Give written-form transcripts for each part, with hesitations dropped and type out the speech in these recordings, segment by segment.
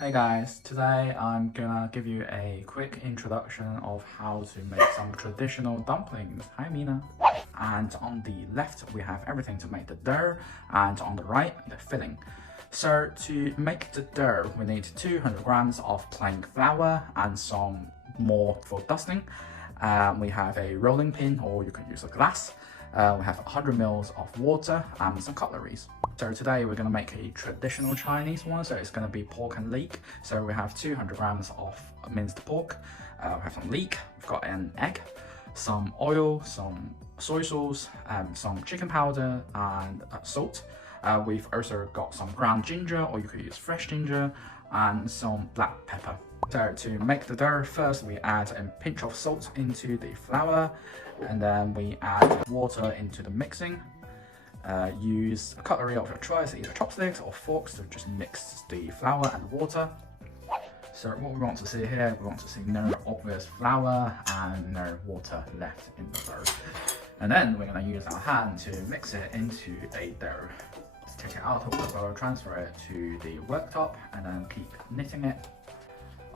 Hey guys, today I'm gonna give you a quick introduction of how to make some traditional dumplings. Hi Mina. And on the left we have everything to make the dough, and on the right the filling. So to make the dough we need 200 grams of plain flour and some more for dusting. We have a rolling pin, or you can use a glass. We have 100 ml of water and some cutleries. So today we're going to make a traditional Chinese one, so it's going to be pork and leek. So we have 200 grams of minced pork, we have some leek, we've got an egg, some oil, some soy sauce, some chicken powder and salt. We've also got some ground ginger, or you could use fresh ginger, and some black pepper. So to make the dough, first we add a pinch of salt into the flour, and then we add water into the mixing. Use a cutlery of your choice, either chopsticks or forks, to just mix the flour and water. So what we want to see here, we want to see no obvious flour and no water left in the dough. And then we're going to use our hand to mix it into a dough. Let's take it out of the bowl, transfer it to the worktop, and then keep knitting it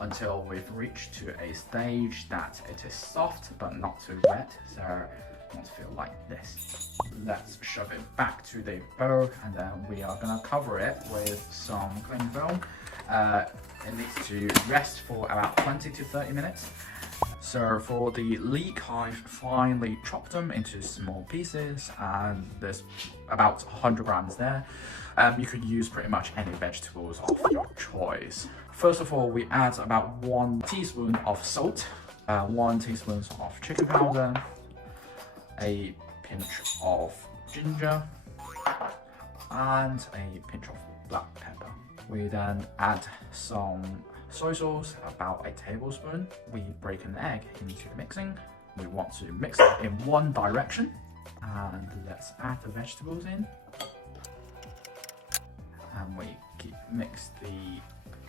until we've reached to a stage that it is soft but not too wet. So you want to feel like this. Let's shove it back to the bowl, and then we are going to cover it with some cling film. It needs to rest for about 20 to 30 minutes. So for the leek, I've finely chopped them into small pieces, and there's about 100 grams there. You could use pretty much any vegetables of your choice. First of all, we add about 1 teaspoon of salt, 1 teaspoon of chicken powder, a pinch of ginger, and a pinch of black pepper. We then add some soy sauce, about a tablespoon. We break an egg into the mixing. We want to mix it in one direction, and let's add the vegetables in. And we mix the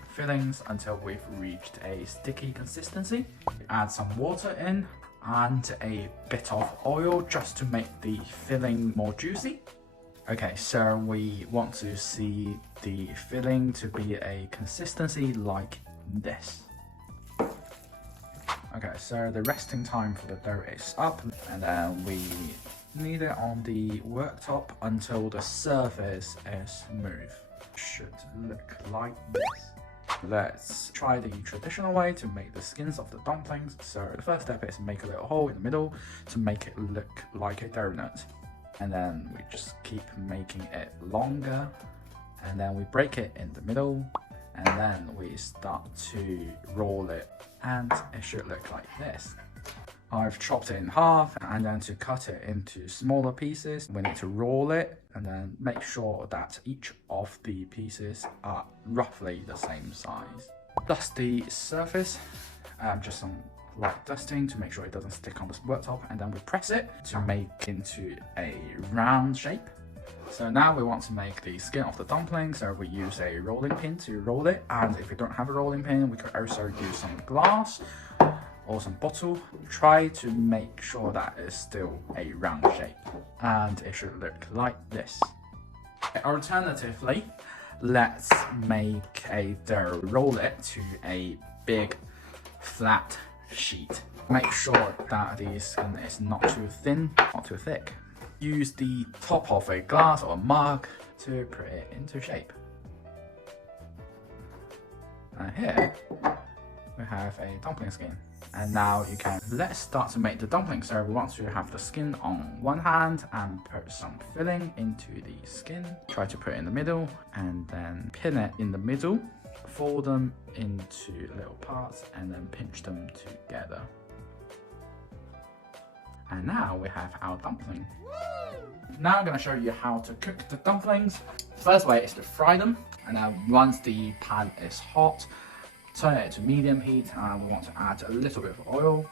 fillings until we've reached a sticky consistency. Add some water in and a bit of oil just to make the filling more juicy. Okay, so we want to see the filling to be a consistency like this. Okay, so the resting time for the dough is up, and then we knead it on the worktop until the surface is smooth. Should look like this. Let's try the traditional way to make the skins of the dumplings. So the first step is make a little hole in the middle to make it look like a donut. And then we just keep making it longer, and then we break it in the middle, and then we start to roll it, and it should look like this. I've chopped it in half, and then to cut it into smaller pieces, we need to roll it and then make sure that each of the pieces are roughly the same size. Dust the surface, just some light dusting to make sure it doesn't stick on the worktop, and then we press it to make into a round shape. So now we want to make the skin of the dumpling, so we use a rolling pin to roll it, and if we don't have a rolling pin, we could also use some glass or some bottle. Try to make sure that it's still a round shape, and it should look like this. Alternatively, let's make a dough, roll it to a big flat sheet. Make sure that the skin is not too thin, not too thick. Use the top of a glass or a mug to put it into shape. And here we have a dumpling skin. And now let's start to make the dumpling. So we want to have the skin on one hand and put some filling into the skin. Try to put it in the middle, and then pin it in the middle. Fold them into little parts and then pinch them together. And now we have our dumpling. Now I'm going to show you how to cook the dumplings. First way is to fry them, and then once the pan is hot, turn it to medium heat, and we want to add a little bit of oil.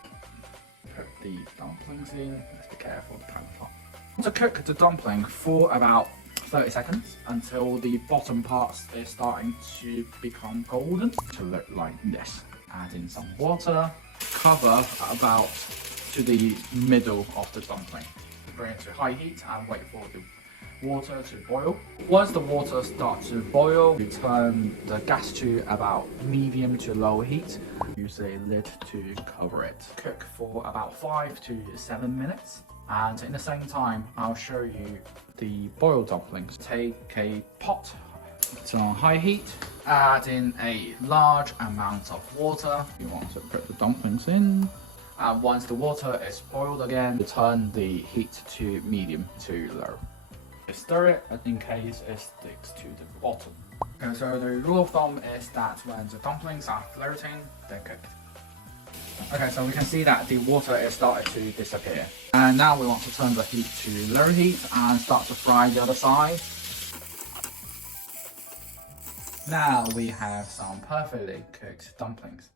Put the dumplings in. Let's be careful, the pan is hot. To cook the dumpling for about 30 seconds until the bottom part is starting to become golden, to look like this. Add in some water, cover about to the middle of the dumpling. Bring it to high heat and wait for the water to boil. Once the water starts to boil, we turn the gas to about medium to low heat. Use a lid to cover it. Cook for about 5 to 7 minutes. And in the same time, I'll show you the boiled dumplings. Take a pot, it's on high heat, add in a large amount of water. You want to put the dumplings in. And once the water is boiled again, turn the heat to medium to low. Stir it in case it sticks to the bottom. Okay, so the rule of thumb is that when the dumplings are floating, they're cooked. Okay, so we can see that the water is starting to disappear. And now we want to turn the heat to low heat and start to fry the other side. Now we have some perfectly cooked dumplings.